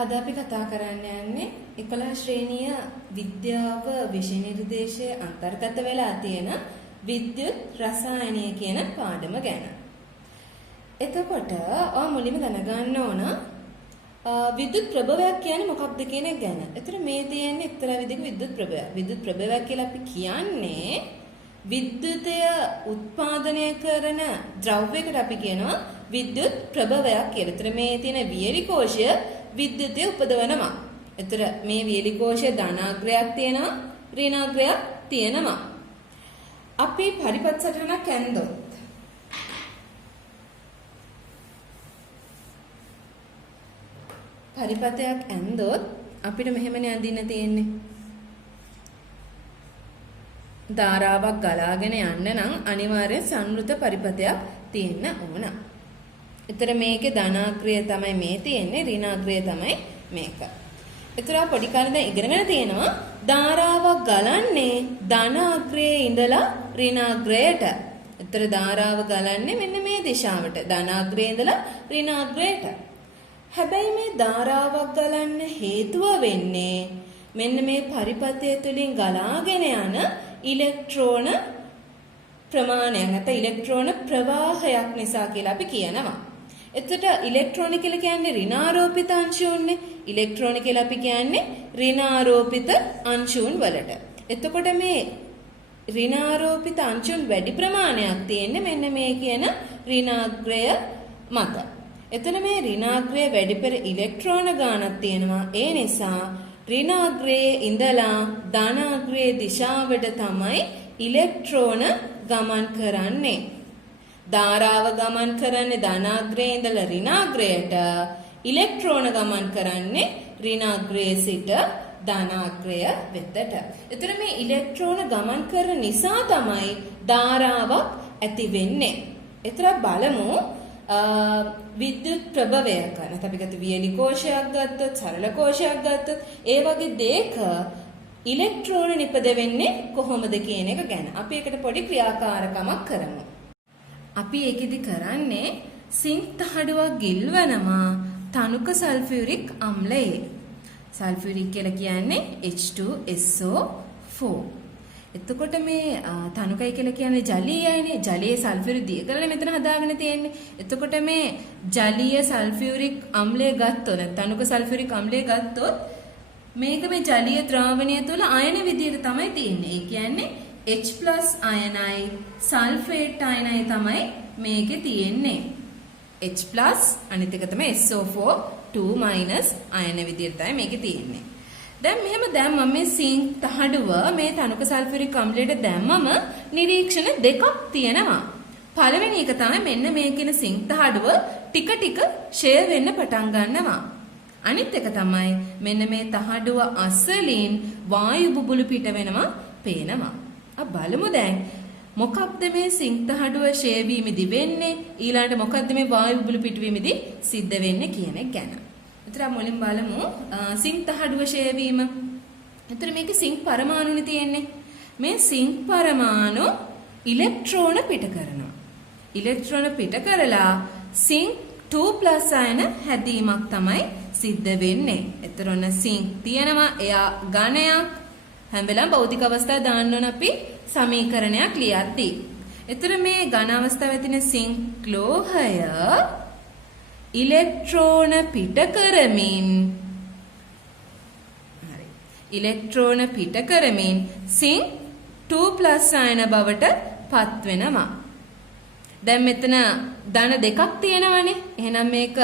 අද අපි කතා කරන්න යන්නේ 11 ශ්‍රේණිය විද්‍යාව විෂය නිර්දේශයේ අන්තර්ගත වෙලා තියෙන විද්‍යුත් රසායනය කියන පාඩම ගැන. එතකොට මුලින්ම දැනගන්න ඕන විද්‍යුත් ප්‍රභවයක් කියන්නේ මොකක්ද කියන එක ගැන. ඒතර මේ තියෙන්නේ එක්තරා විදිහක විද්‍යුත් ප්‍රභවයක්. විද්‍යුත් ප්‍රභවයක් කියලා අපි කියන්නේ විද්‍යුතය උත්පාදනය කරන ද්‍රව්‍යයකට අපි කියනවා විද්‍යුත් ප්‍රභවයක් කියලා. ඒතර මේ තියෙන වියලි කෝෂය විද්‍යුතය උපදවනවා. එතර මේ වියලි කෝෂයේ ධනාග්‍රයක් තියෙනවා ඍණාග්‍රයක් තියෙනවා. අපි පරිපථ සටහනක් ඇන්දොත් පරිපථයක් ඇන්දොත් අපිට මෙහෙමනේ අඳින්න තියෙන්නේ. ධාරාවක් ගලාගෙන යන්න නම් අනිවාර්යෙන් සංවෘත පරිපථයක් තියෙන්න ඕන. එතර මේකේ ධනාග්‍රය තමයි මේ තියෙන්නේ ඍණාග්‍රය තමයි මේක. එතර පොඩි කාලේ දැන් ඉගෙනගෙන තියෙනවා ධාරාවක් ගලන්නේ ධනාග්‍රයේ ඉඳලා ඍණාග්‍රයට. එතර ධාරාව ගලන්නේ මෙන්න මේ දිශාවට ධනාග්‍රයේ ඉඳලා ඍණාග්‍රයට. හැබැයි මේ ධාරාවක් ගලන්න හේතුව වෙන්නේ මෙන්න මේ පරිපථය තුලින් ගලාගෙන යන ඉලෙක්ට්‍රෝන ප්‍රමාණයක් නැත්නම් ඉලෙක්ට්‍රෝන ප්‍රවාහයක් නිසා කියලා අපි කියනවා. එතකොට ඉලෙක්ට්‍රෝන කියලා කියන්නේ ඍණාරෝපිත අංශුන්නේ. ඉලෙක්ට්‍රෝන කියලා අපි කියන්නේ ඍණාරෝපිත අංශුන් වලට. එතකොට මේ ඍණාරෝපිත අංශුන් වැඩි ප්‍රමාණයක් තියෙන්නේ මෙන්න මේ කියන ඍණාග්‍රය මත. එතන මේ ඍණාග්‍රය වැඩිපෙර ඉලෙක්ට්‍රෝන ගානක් තියෙනවා. ඒ නිසා ඍණාග්‍රයේ ඉඳලා ධනාග්‍රයේ දිශාවට තමයි ඉලෙක්ට්‍රෝන ගමන් කරන්නේ. ධාරාව ගමන් කරන්නේ ධනාග්‍රයේ ඉඳලා ඍණාග්‍රයට, ඉලෙක්ට්‍රෝන ගමන් කරන්නේ ඍණාග්‍රයේ සිට ධනාග්‍රය වෙතට. එතන මේ ඉලෙක්ට්‍රෝන ගමන් කරන නිසා තමයි ධාරාවක් ඇති වෙන්නේ. එතන බලමු විද්‍යුත් ප්‍රභවයක් නැත්නම් අපි ගත්ත වියලි කෝෂයක් ගත්තොත් සරල කෝෂයක් ගත්තොත් ඒ වගේ දෙයක ඉලෙක්ට්‍රෝන නිපද වෙන්නේ කොහොමද කියන එක ගැන අපි ඒකට පොඩි ක්‍රියාකාරකමක් කරමු. අපි ඒකෙදි කරන්නේ සිංක් තහඩුවක් ගිල්වනවා තනුක සල්ෆියුරික් අම්ලයේ. සල්ෆියුරික් කියලා කියන්නේ H2SO4. එතකොට මේ තනුකයි කියලා කියන්නේ ජලීයයිනේ. ජලයේ සල්ෆියුරික් දිය කරලා මෙතන හදාගෙන තියෙන්නේ. එතකොට මේ ජලීය සල්ෆියුරික් අම්ලය ගත්තොත් තනුක සල්ෆියුරික් අම්ලය ගත්තොත් මේක මේ ජලීය ද්‍රාවණය තුළ අයන විදියට තමයි තියෙන්නේ. ඒ කියන්නේ H+ අයනයි සල්ෆේට් අයනයි තමයි මේකේ තියෙන්නේ. H+ අනිත් එක තමයි SO4 2- අයන විදියට තමයි මේකේ තියෙන්නේ. දැන් මෙහෙම දැම්මම මේ සිංක් තහඩුව මේ තනුක සල්ෆියුරික් අම්ලයට දැම්මම නිරීක්ෂණ දෙකක් තියෙනවා. පළවෙනි එක තමයි මෙන්න මේ කියන සිංක් තහඩුව ටික ටික ෂේ වෙන්න පටන් ගන්නවා. අනිත් එක තමයි මෙන්න මේ තහඩුව අසලින් වායු බුබුලු පිට වෙනවා පේනවා. බලමු දැන් මොකක්ද මේ සිංක් තහඩුව ෂේ වීමේදී වෙන්නේ ඊළඟට මොකක්ද මේ වායු බුබුලු පිටවීමේදී සිද්ධ වෙන්නේ කියන එක ගැන. එතන මුලින් බලමු සිංක් තහඩුව ෂේ වීම. එතන මේකේ සිංක් පරමාණුනේ තියෙන්නේ. මේ සිංක් පරමාණු ඉලෙක්ට්‍රෝන පිට කරනවා. ඉලෙක්ට්‍රෝන පිට කරලා සිංක් 2+ අයන හැදීමක් තමයි සිද්ධ වෙන්නේ. එතන සිංක් තියෙනවා එයා ඝනයක්. හැම වෙලාවෙම භෞතික අවස්ථාව දාන්න ඕන අපි සමීකරණයක් ලියද්දී. එතන මේ ඝන අවස්ථාවේ තියෙන සිංක් ලෝහය ඉලෙක්ට්‍රෝන පිට කරමින් ඉලෙක්ට්‍රෝන පිට කරමින් සිංක් 2+ අයන බවට පත් වෙනවා. දැන් මෙතන ධන දෙකක් තියෙනවනේ. එහෙනම් මේක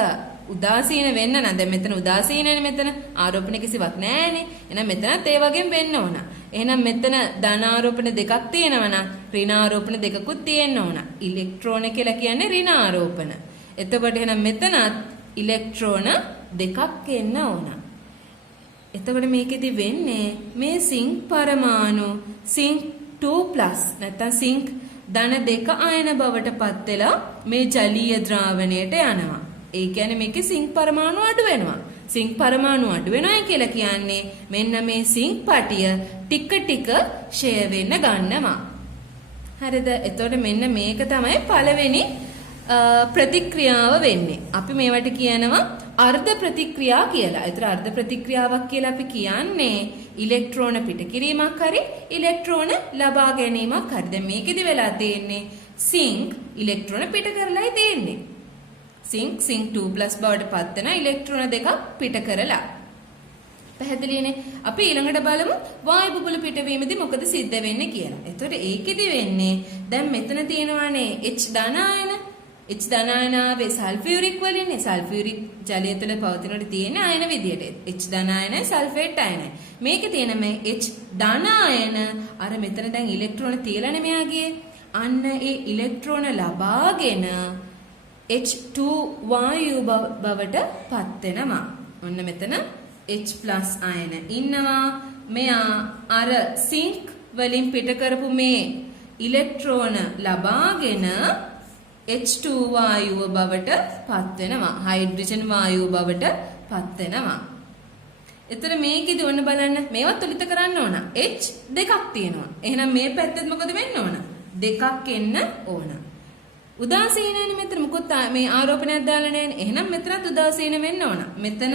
උදාසීන වෙන්න නම් දැන් මෙතන උදාසීනනේ මෙතන ආරෝපණ කිසිවක් නැහැනේ. එහෙනම් මෙතනත් ඒ වගේම වෙන්න ඕන. එහෙනම් මෙතන ධනාරෝපණ දෙකක් තියෙනවා නම් ඍණාරෝපණ දෙකකුත් තියෙන්න ඕන. ඉලෙක්ට්‍රෝන කියලා කියන්නේ ඍණාරෝපණ. එතකොට එහෙනම් මෙතනත් ඉලෙක්ට්‍රෝන දෙකක් එන්න ඕන. එතකොට මේකෙදි වෙන්නේ මේ සිංක් පරමාණු සිංක් 2+ නැත්නම් සිංක් ධන දෙක අයන බවට පත් වෙලා මේ ජලීය ද්‍රාවණයට යනවා. ඒ කියන්නේ මේකේ සිංක් පරමාණු අඩු වෙනවා. සිංක් පරමාණු අඩු වෙනවා කියලා කියන්නේ මෙන්න මේ සිංක් පටිය ටික ටික ෂේ වෙන්න ගන්නවා. හරිද? එතකොට මෙන්න මේක තමයි පළවෙනි ප්‍රතික්‍රියාව වෙන්නේ. අපි මේවට කියනවා අර්ධ ප්‍රතික්‍රියා කියලා. ඒතර අර්ධ ප්‍රතික්‍රියාවක් කියලා අපි කියන්නේ ඉලෙක්ට්‍රෝන පිට කිරීමක් හරි ඉලෙක්ට්‍රෝන ලබා ගැනීමක් හරි. දැන් මේකෙදි වෙලා තියෙන්නේ සිංක් ඉලෙක්ට්‍රෝන පිට කරලායි තියෙන්නේ. සිංක් 2+ බවට පත් වෙන ඉලෙක්ට්‍රෝන දෙකක් පිට කරලා. පැහැදිලිනේ. අපි ඊළඟට බලමු වායු බුබුලු පිටවීමේදී මොකද සිද්ධ වෙන්නේ කියලා. එතකොට ඒකෙදි වෙන්නේ දැන් මෙතන තියෙනවානේ H ධන ආයන. H ධන ආයන ආවේ සල්ෆියුරික් වලින්නේ. සල්ෆියුරික් ජලය තුළ පවතිනකොට තියෙන ආයන විදියට. H ධන ආයනයි සල්ෆේට් ආයනයි. මේකේ තියෙන මේ H ධන ආයන අර මෙතන දැන් ඉලෙක්ට්‍රෝන තියලානේ මෙයාගේ. අන්න ඒ ඉලෙක්ට්‍රෝන ලබාගෙන H2 වායු බවට පත් වෙනවා. ඔන්න මෙතන H+ අයන ඉන්නවා. මෙයා අර සිංක් වලින් පිට කරපු මේ ඉලෙක්ට්‍රෝන ලබාගෙන H2 වායුව බවට පත් වෙනවා. හයිඩ්‍රජන් වායුව බවට පත් වෙනවා. එතන මේකෙදි ඔන්න බලන්න මේවත් තුලිත කරන්න ඕන. H දෙකක් තියෙනවා. එහෙනම් මේ පැත්තෙත් මොකද වෙන්න ඕන? දෙකක් එන්න ඕන. උදාසීනනේ මෙතන මොකොත් මේ ආරෝපණයක් දාලා නැහැනේ. එහෙනම් මෙතනත් උදාසීන වෙන්න ඕන. මෙතන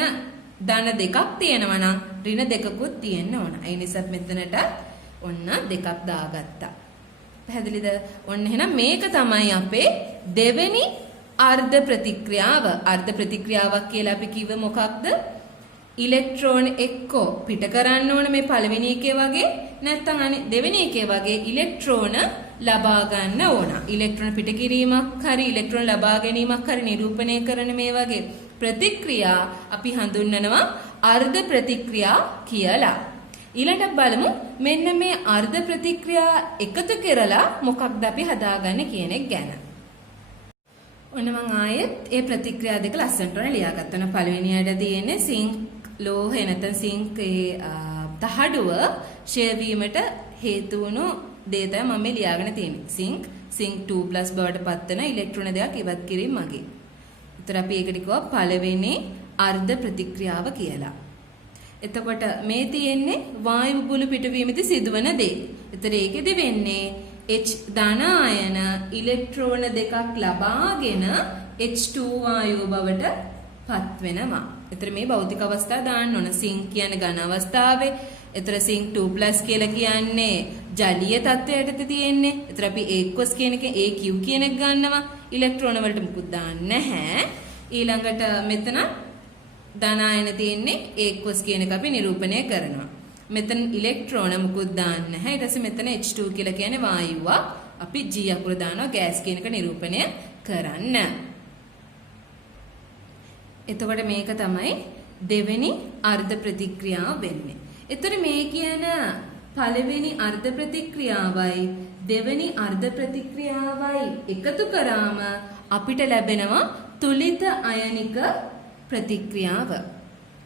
ධන දෙකක් තියෙනවා නම් ඍණ දෙකකුත් තියෙන්න ඕන. ඒ නිසා මෙතනට ඔන්න දෙකක් දාගත්තා. පැහැදිලිද? ඔන්න එහෙනම් මේක තමයි අපේ දෙවෙනි අර්ධ ප්‍රතික්‍රියාව. අර්ධ ප්‍රතික්‍රියාවක් කියලා අපි කිව්ව මොකක්ද? ඉලෙක්ට්‍රෝන එක්කෝ පිට කරන්න ඕන මේ පළවෙනි එකේ වගේ නැත්නම් දෙවෙනි එකේ වගේ ඉලෙක්ට්‍රෝන ලබා ගන්න ඕන. ඉලෙක්ට්‍රෝන පිට කිරීමක් හරි ඉලෙක්ට්‍රෝන ලබා ගැනීමක් හරි නිරූපණය කරන මේ වගේ ප්‍රතික්‍රියා අපි හඳුන්වනවා අර්ධ ප්‍රතික්‍රියා කියලා. ඊළඟට බලමු මෙන්න මේ අර්ධ ප්‍රතික්‍රියා එකතු කරලා මොකක්ද අපි හදාගන්නේ කියන එක ගැන. ඔන්න මම ආයෙත් ඒ ප්‍රතික්‍රියා දෙක ලස්සනට ලියාගත්තා. පළවෙනියට තියෙන්නේ සිංක් ලෝහය නැත්නම් සිංක් තහඩුව ෂේ වීමට හේතු වුණු දේ තමයි මම මේ ලියාගෙන තියෙන්නේ. සිංක් 2+ බවට පත් වෙන ඉලෙක්ට්‍රෝන දෙකක් ඉවත් කිරීම මගින්. ඒතර අපි ඒකට කිව්වා පළවෙනි අර්ධ ප්‍රතික්‍රියාව කියලා. එතකොට මේ තියෙන්නේ වායු බුබුලු පිටවීමේදී සිදුවන දේ. ඒතර ඒකෙදි වෙන්නේ H ධන ආයන ඉලෙක්ට්‍රෝන දෙකක් ලබාගෙන H2 වායුව බවට පත් වෙනවා. ඒතර මේ භෞතික අවස්ථාව දාන්න ඕන. සිංක් කියන්නේ ඝන අවස්ථාවේ. ඒතර සිංක් 2+ කියලා කියන්නේ ජලීය තත්වයකට තියෙන්නේ. ඒතර අපි aqueous කියන එක AQ කියන එක ගන්නවා. ඉලෙක්ට්‍රෝන වලට මුකුත් දාන්නේ නැහැ. ඊළඟට මෙතන ධන ආයන තියෙන්නේ aqueous කියන එක අපි නිරූපණය කරනවා. මෙතන ඉලෙක්ට්‍රෝන මුකුත් දාන්නේ නැහැ. ඊට පස්සේ මෙතන H2 කියලා කියන්නේ වායුව. අපි G අකුර දානවා ගෑස් කියන එක නිරූපණය කරන්න. එතකොට මේක තමයි දෙවෙනි අර්ධ ප්‍රතික්‍රියාව වෙන්නේ. එතකොට මේ කියන පළවෙනි අර්ධ ප්‍රතික්‍රියාවයි දෙවෙනි අර්ධ ප්‍රතික්‍රියාවයි එකතු කරාම අපිට ලැබෙනවා තුලිත අයනික ප්‍රතික්‍රියාව.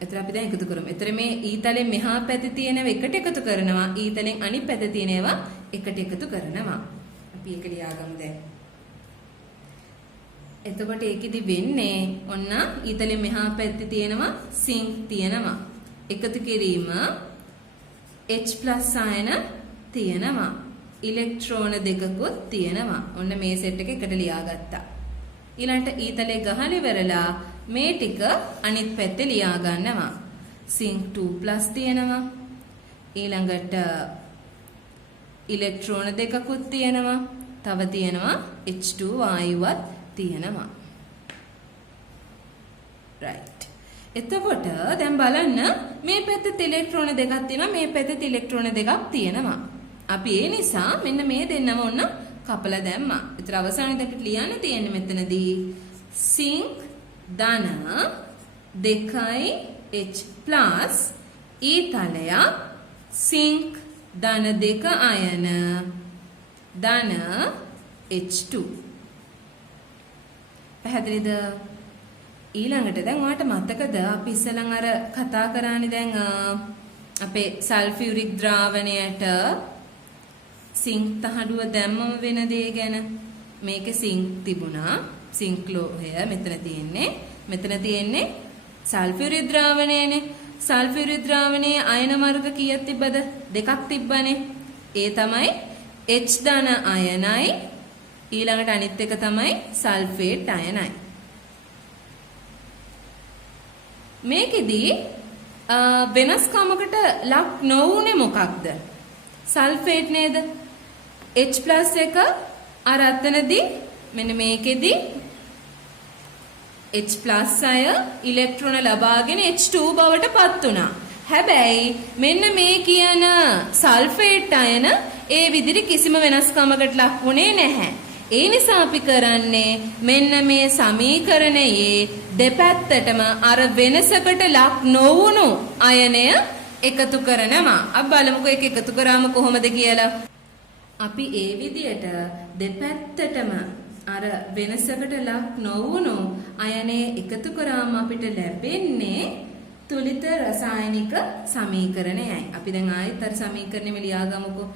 එතන අපි දැන් එකතු කරමු. එතන මේ ඊතලෙන් මෙහා පැත්තේ තියෙනව එකට එකතු කරනවා. ඊතලෙන් අනිත් පැත්තේ තියෙනවා එකට එකතු කරනවා. අපි ඒක ලියාගමු දැන්. එතකොට ඒකෙදි වෙන්නේ ඔන්න ඊතලෙන් මෙහා පැත්තේ තියෙනවා සිංක් තියෙනවා. එකතු කිරීම H+ ආයන තියෙනවා. ඉලෙක්ට්‍රෝන දෙකකුත් තියෙනවා. ඔන්න මේ සෙට් එක එකට ලියාගත්තා. ඊළඟට ඊතලේ ගහලා ඉවරලා මේ ටික අනිත් පැත්තේ ලියා ගන්නවා. සිංක් 2+ තියෙනවා. ඊළඟට ඉලෙක්ට්‍රෝන දෙකකුත් තියෙනවා. තව තියෙනවා H2 වායුවත් තියෙනවා. right. එතකොට දැන් බලන්න මේ පැත්තේ ඉලෙක්ට්‍රෝන දෙකක් තියෙනවා. මේ පැත්තේ ඉලෙක්ට්‍රෝන දෙකක් තියෙනවා. අපි ඒ නිසා මෙන්න මේ දෙන්නම ඔන්න කපලා දැම්මා. ඒතර අවසානයේදී අපිට ලියන්න තියෙන්නේ මෙතනදී සිංක් ධන 2H+ ඊතලය සිංක් ධන 2 අයන ධන H2. පැහැදිලිද? ඊළඟට දැන් ඔයාලට මතකද අපි ඉස්සෙල්ලා අර කතා කරානේ දැන් අපේ සල්ෆියුරික් ද්‍රාවණයට සිංක් තහඩුව දැම්මම වෙන දේ ගැන. මේකේ සිංක් තිබුණා. සිංක් ලෝහය මෙතන තියෙන්නේ සල්ෆියුරික් ද්‍රාවණයනේ. සල්ෆියුරික් ද්‍රාවණයේ අයන මාර්ග කීයක් තිබ්බද? දෙකක් තිබ්බනේ. ඒ තමයි H ධන අයනයි ඊළඟට අනිත් එක තමයි සල්ෆේට් අයනයි. මේකෙදී වෙනස්කමකට ලක් නොවුනේ මොකක්ද? සල්ෆේට් නේද? H+ එක අර අතනදී මෙන්න මේකෙදී H+ අය ඉලෙක්ට්‍රෝන ලබාගෙන H2 බවට පත් වුණා. හැබැයි මෙන්න මේ කියන සල්ෆේට් අයන ඒ විදිහට කිසිම වෙනස්කමකට ලක් වුණේ නැහැ. ඒ නිසා අපි කරන්නේ මෙන්න මේ සමීකරණයේ දෙපැත්තටම අර වෙනසකට ලක් නොවුණු අයනය එකතු කරනවා. අපි බලමුකෝ ඒක එකතු කරාම කොහොමද කියලා. අපි ඒ විදිහට දෙපැත්තටම අර වෙනසකට ලක් නොවුණු අයනය එකතු කරාම අපිට ලැබෙන්නේ තුලිත රසායනික සමීකරණයයි. අපි දැන් ආයෙත් අර සමීකරණෙම ලියාගමුකෝ.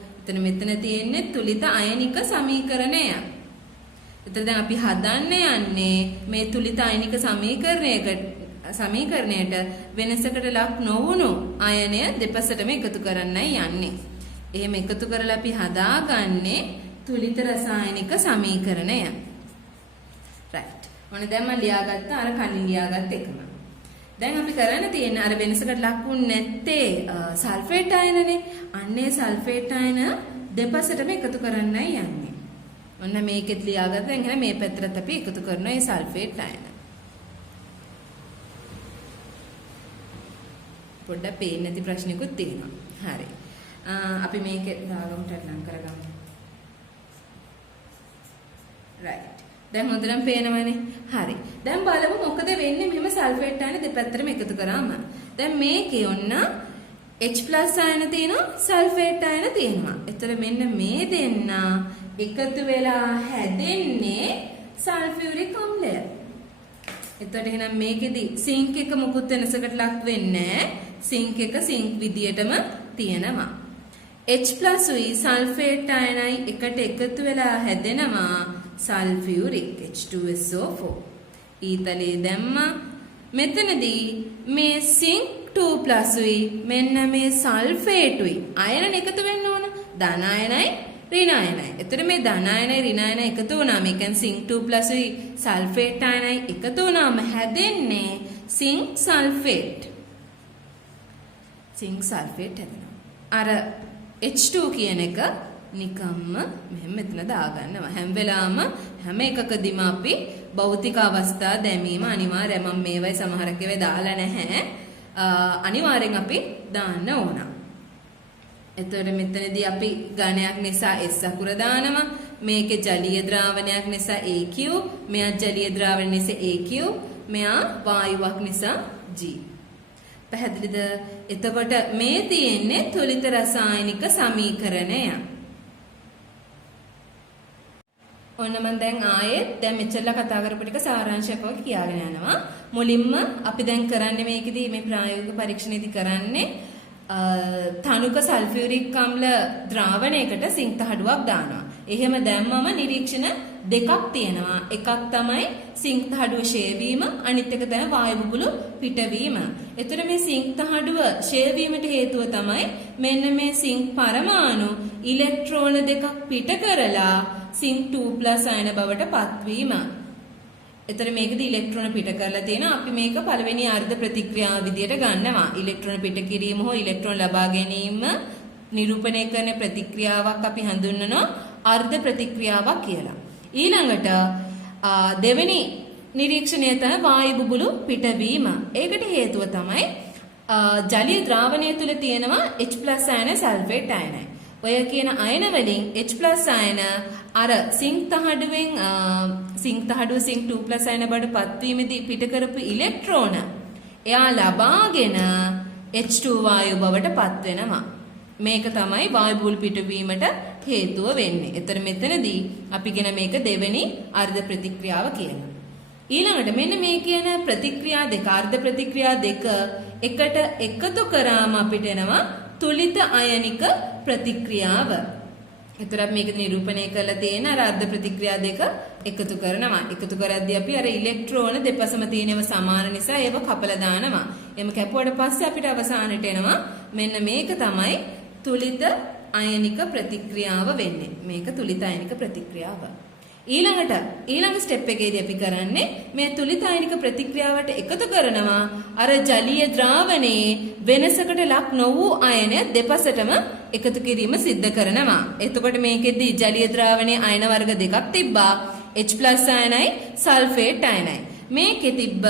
මෙතන තියෙන්නේ තුලිත අයනික සමීකරණය. එතන දැන් අපි හදන්න යන්නේ මේ තුලිත අයනික සමීකරණයට වෙනසකට ලක් නොවුණු අයනය දෙපසටම එකතු කරන්නයි යන්නේ. එහෙම එකතු කරලා අපි හදාගන්නේ තුලිත රසායනික සමීකරණය. රයිට්. මොන දැන් මම ලියාගත්ත අර කලින් ලියාගත්ත එකම. දැන් අපි කරන්න තියෙන්නේ අර වෙනසකට ලක්ුන්නේ නැත්තේ සල්ෆේට් අයනනේ. අන්නේ සල්ෆේට් අයන දෙපසටම එකතු කරන්නයි යන්නේ. ඔන්න මේකෙත් ලියාගත්තා. දැන් එහෙනම් මේ පැත්තට අපි එකතු කරනවා මේ සල්ෆේට් අයන. පොඩ්ඩක් පේන්නේ නැති ප්‍රශ්නිකුත් තියෙනවා. හරි. අපි මේකේ දාගමුට ලං කරගමු. right. දැන් හොඳටම පේනවනේ. හරි. දැන් බලමු මොකද වෙන්නේ මෙහෙම සල්ෆේට් අයන දෙපැත්තටම එකතු කරාම. දැන් මේකේ ඔන්න H+ අයන තියෙනවා සල්ෆේට් අයන තියෙනවා. එතන මෙන්න මේ දෙන්න එකතු වෙලා හැදෙන්නේ සල්ෆියුරික් අම්ලය. එතකොට එහෙනම් මේකෙදි සිංක් එක මොකුත් වෙනසකට ලක් වෙන්නේ නැහැ. සිංක් එක සිංක් විදියටම තියෙනවා. H+ උයි සල්ෆේට් අයනයි එකට එකතු වෙලා හැදෙනවා සල්ෆියුරික් H2SO4. ඊතලයේ දැම්මා. මෙතනදී මේ සිංක් 2+ උයි මෙන්න මේ සල්ෆේට් උයි අයන එකතු වෙන්න ඕන. ධන අයනයි ඍණ අයනයි. එතකොට මේ ධන අයනයි ඍණ අයනයි එකතු වුණාම ඒ කියන්නේ සිංක් 2+ උයි සල්ෆේට් අයනයි එකතු වුණාම හැදෙන්නේ සිංක් සල්ෆේට්. සිංක් සල්ෆේට් හැදෙනවා. අර H2 කියන එක නිකම්ම මෙහෙම මෙතන දාගන්නවා. හැම වෙලාවම හැම එකකදීම අපි භෞතික අවස්ථා දැමීම අනිවාර්යයෙන් මම මේවයි සමහරක් ඒවා දාලා නැහැ. අනිවාර්යෙන් අපි දාන්න ඕන. එතකොට මෙතනදී අපි ඝනයක් නිසා S අකුර දානවා. මේකේ ජලීය ද්‍රාවණයක් නිසා AQ, මෙයා ජලීය ද්‍රාවණ නිසා AQ, මෙයා වායුවක් නිසා G. පැහැදිලිද? එතකොට මේ තියෙන්නේ තුලිත රසායනික සමීකරණය. ඔන්න මම දැන් ආයෙත් දැන් මෙච්චරලා කතා කරපු ටික සාරාංශයක් වගේ කියාගෙන යනවා. මුලින්ම අපි දැන් කරන්නේ මේකෙදී මේ ප්‍රායෝගික පරීක්ෂණයේදී කරන්නේ තනුක සල්ෆියුරික් අම්ල ද්‍රාවණයකට සිංක් තහඩුවක් දානවා. එහෙම දැම්මම නිරීක්ෂණ දෙකක් තියෙනවා. එකක් තමයි සිංක් තහඩුව ෂේ වීම, අනිත් එක තමයි වායු බුබුලු පිටවීම. එතකොට මේ සිංක් තහඩුව ෂේ වීමට හේතුව තමයි මෙන්න මේ සිංක් පරමාණු ඉලෙක්ට්‍රෝන දෙකක් පිට කරලා සිංක් 2+ අයන බවට පත්වීම. එතකොට මේකදී ඉලෙක්ට්‍රෝන පිට කරලා තියෙනවා. අපි මේක පළවෙනි අර්ධ ප්‍රතික්‍රියාව විදියට ගන්නවා. ඉලෙක්ට්‍රෝන පිට කිරීම හෝ ඉලෙක්ට්‍රෝන ලබා ගැනීම නිරූපණය කරන ප්‍රතික්‍රියාවක් අපි හඳුන්වනවා අර්ධ ප්‍රතික්‍රියාවක් කියලා. ඊළඟට දෙවෙනි නිරීක්ෂණය තමයි වායු බුබුලු පිටවීම. ඒකට හේතුව තමයි ජලීය ද්‍රාවණය තුල තියෙනවා H+ අයන සල්ෆේට් අයනයි. ඔය කියන අයන වලින් H+ අයන අර සිංක් තහඩුවෙන් සිංක් තහඩුව සිංක් 2+ අයන බවට පත්වීමේදී පිට කරපු ඉලෙක්ට්‍රෝන එයා ලබාගෙන H2 වායු බවට පත් වෙනවා. මේක තමයි වායු බුබුලු පිටවීමට හේතුව වෙන්නේ. එතන මෙතනදී අපි කියන මේක දෙවෙනි අර්ධ ප්‍රතික්‍රියාව කියනවා. ඊළඟට මෙන්න මේ කියන ප්‍රතික්‍රියා දෙක අර්ධ ප්‍රතික්‍රියා දෙක එකට එකතු කරාම අපිට එනවා තුලිත අයනික ප්‍රතික්‍රියාව. එතරම් මේක නිරූපණය කරලා තියෙන අර අර්ධ ප්‍රතික්‍රියා දෙක එකතු කරනවා. එකතු කරද්දී අපි අර ඉලෙක්ට්‍රෝන දෙපසම තියෙනව සමාන නිසා ඒව කපලා දානවා. එම කැපුවට පස්සේ අපිට අවසානට එනවා මෙන්න මේක තමයි තුලිත අයනික ප්‍රතික්‍රියාව වෙන්නේ. මේක තුලිත අයනික ප්‍රතික්‍රියාව. ඊළඟ ස්ටෙප් එකේදී අපි කරන්නේ මේ තුලිතායනික ප්‍රතික්‍රියාවට එකතු කරනවා අර ජලීය ද්‍රාවණයේ වෙනසකට ලක් නොවූ අයන දෙපසටම එකතු කිරීම සිද්ධ කරනවා. එතකොට මේකෙදී ජලීය ද්‍රාවණයේ අයන වර්ග දෙකක් තිබ්බා. H+ අයනයි සල්ෆේට් අයනයි. මේකේ තිබ්බ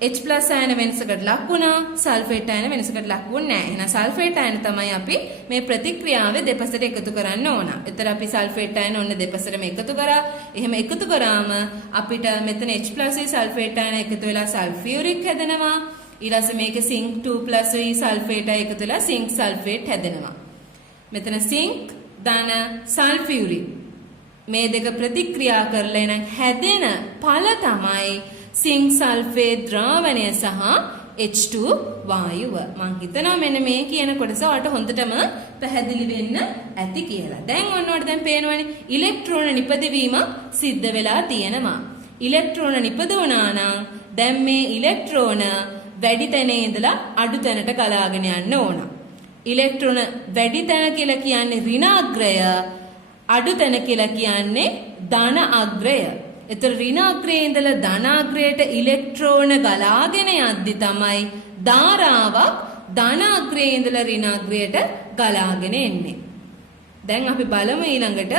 H+ අයන වෙනසකට ලක් වුණා, සල්ෆේට් අයන වෙනසකට ලක් වුණේ නැහැ. එහෙනම් සල්ෆේට් අයන තමයි අපි මේ ප්‍රතික්‍රියාවේ දෙපසට එකතු කරන්න ඕන. එතන අපි සල්ෆේට් අයන ඔන්න දෙපසටම එකතු කරා. එහෙම එකතු කරාම අපිට මෙතන H+ සල්ෆේට් අයන එකතු වෙලා සල්ෆියුරික් හැදෙනවා. ඊළඟට මේකේ සිංක් 2+ සල්ෆේට් අය එකතු වෙලා සිංක් සල්ෆේට් හැදෙනවා. මෙතන සිංක් ධන සල්ෆියුරික් මේ දෙක ප්‍රතික්‍රියා කරලා එන හැදෙන ඵල තමයි සිංක් සල්ෆේට් ද්‍රාවණය සහ H2 වායුව. මම හිතනවා මෙන්න මේ කියන කොටස ඔයාලට හොඳටම පැහැදිලි වෙන්න ඇති කියලා. දැන් ඔන්නවට දැන් පේනවනේ ඉලෙක්ට්‍රෝන නිපදවීම සිද්ධ වෙලා තියෙනවා. ඉලෙක්ට්‍රෝන නිපදවුණා නම් දැන් මේ ඉලෙක්ට්‍රෝන වැඩි තැනේ ඉඳලා අඩු තැනට ගලාගෙන යන්න ඕන. ඉලෙක්ට්‍රෝන වැඩි තැන කියලා කියන්නේ ඍණාග්‍රය, අඩු තැන කියලා කියන්නේ ධන අග්‍රය. එතකොට ඍණාග්‍රයේ ඉඳලා ධනාග්‍රයට ඉලෙක්ට්‍රෝන ගලාගෙන යද්දි තමයි ධාරාවක් ධනාග්‍රයේ ඉඳලා ඍණාග්‍රයට ගලාගෙන එන්නේ. දැන් අපි බලමු ඊළඟට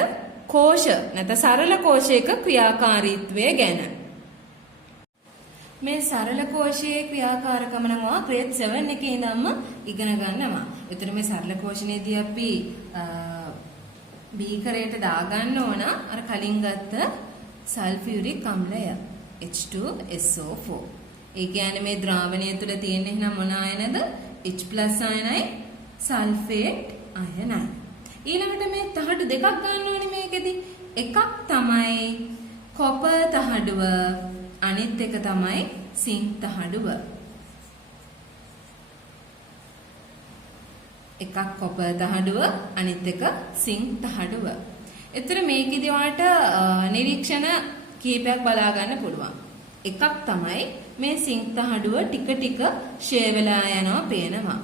කෝෂ නැත්නම් සරල කෝෂයක ක්‍රියාකාරීත්වය ගැන. මේ සරල කෝෂයේ ක්‍රියාකාරකම නම් grade 7 එකේ ඉඳන්ම ඉගෙන ගන්නවා. එතකොට මේ සරල කෝෂණයේදී අපි බීකරයට දාගන්න ඕන අර කලින් ගත්ත සල්ෆියුරික් අම්ලය H2SO4. ඒ කියන්නේ මේ ද්‍රාවණය තුළ තියෙන එහෙනම් මොන අයනද? H+ අයනයි සල්ෆේට් අයනයි. ඊළඟට මේ තහඩු දෙකක් ගන්න ඕනේ මේකෙදි. එකක් තමයි කොපර් තහඩුව, අනිත් එක තමයි සිංක් තහඩුව. එකක් කොපර් තහඩුව, අනිත් එක සිංක් තහඩුව. එතන මේකෙදි ඔයාලට නිරීක්ෂණ කීපයක් බලා ගන්න පුළුවන්. එකක් තමයි මේ සිංක් තහඩුව ටික ටික ෂේ වෙලා යනවා පේනවා.